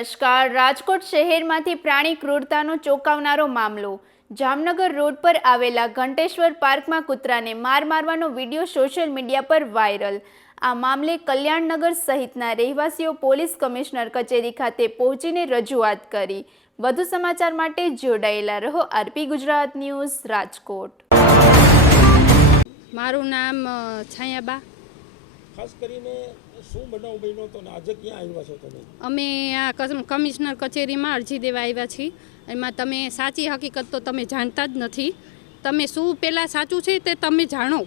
નમસ્કાર। રાજકોટ શહેરમાંથી પ્રાણી ક્રૂરતાનો ચોંકાવનારો મામલો। જામનગર રોડ પર આવેલા ઘંટેશ્વર પાર્કમાં કૂતરાને મારવાનો વિડીયો સોશિયલ મીડિયા પર વાયરલ। આ મામલે કલ્યાણનગર સહિતના રહેવાસીઓ પોલીસ કમિશનર કચેરી ખાતે પહોંચીને રજૂઆત કરી। વધુ સમાચાર માટે જોડાયેલા રહો આરપી ગુજરાત ન્યૂઝ રાજકોટ। મારું નામ છાયાબા। ખાસ કરીને શું બનાવ બન્યો તો ને આજે ક્યાં આવ્યા છો તમે? અમે આ કમિશનર કચેરીમાં અરજી દેવા આવ્યા છીએ। એમાં તમે સાચી હકીકત તો તમે જાણતા જ નથી। તમે શું પહેલાં સાચું છે તે તમે જાણો।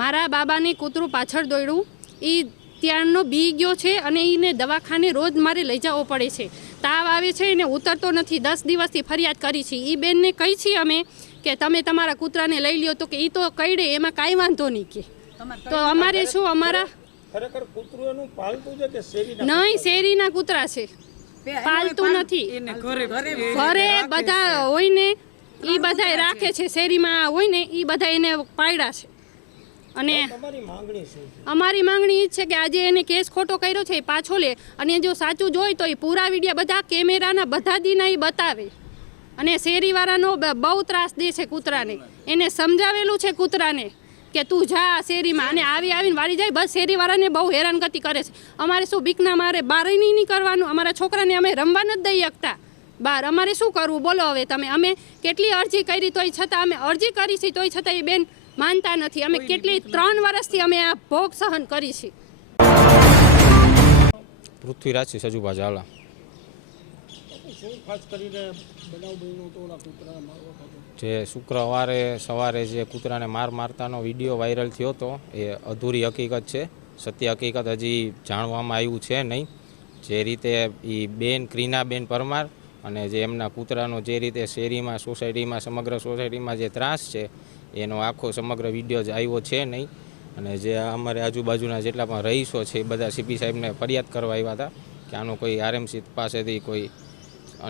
મારા બાબાને કૂતરું પાછળ દોડ્યું, એ ત્યારનો બી ગયો છે અને એને દવાખાને રોજ મારે લઈ જવો પડે છે। તાવ આવે છે એને ઉતરતો નથી। 10 દિવસથી ફરિયાદ કરી છે। એ બેનને કહી છીએ અમે કે તમે તમારા કૂતરાને લઈ લ્યો, તો કે એ તો કઈડે, એમાં કાંઈ વાંધો નહીં કે। તો અમારે શું, અમારા ખરેખર કૂતરું એનું પાલતું છે કે શેરીના? નહીં, શેરીના કૂતરા છે, પાલતું નથી। ઘરે બધા હોય ને એ બધા રાખે છે, શેરીમાં હોય ને એ બધા એને પાડ્યા છે। અને તમારી માંગણી શું છે? અમારી માંગણી એ છે કે આજે એને કેસ ખોટો કર્યો છે એ પાછો લે, અને જો સાચું જોઈ તો એ પૂરા વિડીયો બધા કેમેરાના બધા દીના એ બતાવે। અને શેરીવાળાનો બહુ ત્રાસ દે છે કૂતરાને। એને સમજાવેલું છે કૂતરાને કે તું જા શેરીમાં, અને આવીને વાળી જાય, બસ શેરીવાળાને બહુ હેરાનગતિ કરે છે। અમારે શું બીકના મારે બહાર નહીં કરવાનું? અમારા છોકરાને અમે રમવા નથી દઈ શકતા બહાર, અમારે શું કરવું બોલો હવે તમે? અમે કેટલી અરજી કરી તોય છતાં, અમે અરજી કરી છે તોય છતાં એ બેન માનતા નથી। અમે કેટલી 3 વર્ષથી અમે આ ભોગ સહન કરી છે। પૃથ્વીરાજ સજુભા ઝાલા। શું ખાસ કરીને બનાવ બન્યો તો કૂતરાને મારવા ખાતે? જે શુક્રવારે સવારે જે કૂતરાને મારતાનો વિડીયો વાયરલ થયો હતો એ અધૂરી હકીકત છે। સત્ય હકીકત હજી જાણવામાં આવ્યું છે નહીં। જે રીતે એ બેન ક્રીનાબેન પરમાર અને જે એમના કૂતરાનો જે રીતે શેરીમાં સોસાયટીમાં સમગ્ર સોસાયટીમાં જે ત્રાસ છે એનો આખો સમગ્ર વિડીયો જ આવ્યો છે નહીં। અને જે અમારે આજુબાજુના જેટલા પણ રહીશો છે એ બધા સીપી સાહેબને ફરિયાદ કરવા આવ્યા હતા કે આનો કોઈ આરએમસી પાસેથી કોઈ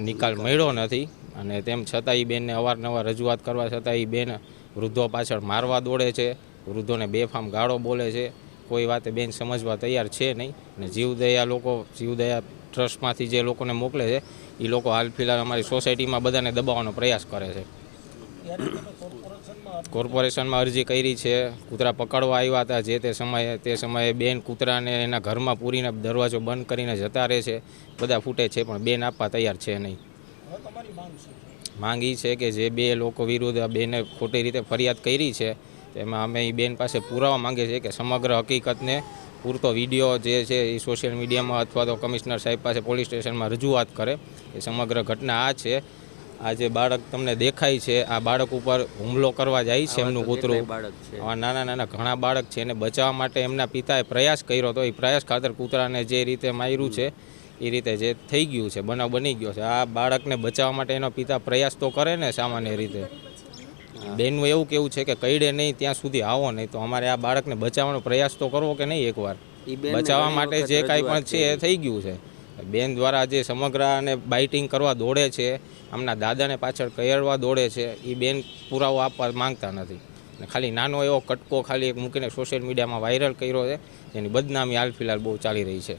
નિકાલ મળ્યો નથી। અને તેમ છતાં એ બેનને અવારનવાર રજૂઆત કરવા છતાં એ બેન વૃદ્ધો પાછળ મારવા દોડે છે, વૃદ્ધોને બેફામ ગાળો બોલે છે। કોઈ વાતે બેન સમજવા તૈયાર છે નહીં। અને જીવદયા ટ્રસ્ટમાંથી જે લોકોને મોકલે છે એ લોકો હાલ ફિલહાલ અમારી સોસાયટીમાં બધાને દબાવવાનો પ્રયાસ કરે છે। કોર્પોરેશનમાં અરજી કરી છે, કૂતરા પકડવા આવ્યા હતા જે તે સમયે બેન કૂતરાને એના ઘરમાં પૂરીને દરવાજો બંધ કરીને જતા રહે છે, બધા ફૂટે છે, પણ બેન આપવા તૈયાર છે નહીં। માંગ એ છે કે જે બે લોકો વિરુદ્ધ બેને ખોટી રીતે ફરિયાદ કરી છે તેમાં અમે એ બેન પાસે પુરાવા માંગે છે કે સમગ્ર હકીકતને પૂરતો વિડીયો જે છે એ સોશિયલ મીડિયામાં અથવા તો કમિશનર સાહેબ પાસે પોલીસ સ્ટેશનમાં રજૂઆત કરે। એ સમગ્ર ઘટના આ છે। આ જે બાળક તમને દેખાય છે આ બાળક ઉપર હુમલો કરવા જાય છે એમનું કૂતરું। આ નાના ઘણા બાળક છે, એને બચાવવા માટે એમના પિતાએ પ્રયાસ કર્યો હતો। એ પ્રયાસ ખાતર કૂતરાને જે રીતે માર્યું છે એ રીતે જે થઈ ગયું છે, બનાવ બની ગયો છે। આ બાળકને બચાવવા માટે એનો પિતા પ્રયાસ તો કરે ને સામાન્ય રીતે। બેનનું એવું કેવું છે કે કઈડે નહીં ત્યાં સુધી આવો નહીં, તો અમારે આ બાળકને બચાવવાનો પ્રયાસ તો કરવો કે નહીં? એકવાર બચાવવા માટે જે કાંઈ પણ છે એ થઈ ગયું છે। બેન દ્વારા જે સમગ્ર અને બાઇટિંગ કરવા દોડે છે, આમના દાદાને પાછળ કહેરવા દોડે છે, એ બેન પુરાવો આપવા માંગતા નથી। અને ખાલી નાનો એવો કટકો ખાલી એક મૂકીને સોશિયલ મીડિયામાં વાયરલ કર્યો છે, જેની બદનામી હાલ ફિલહાલ બહુ ચાલી રહી છે।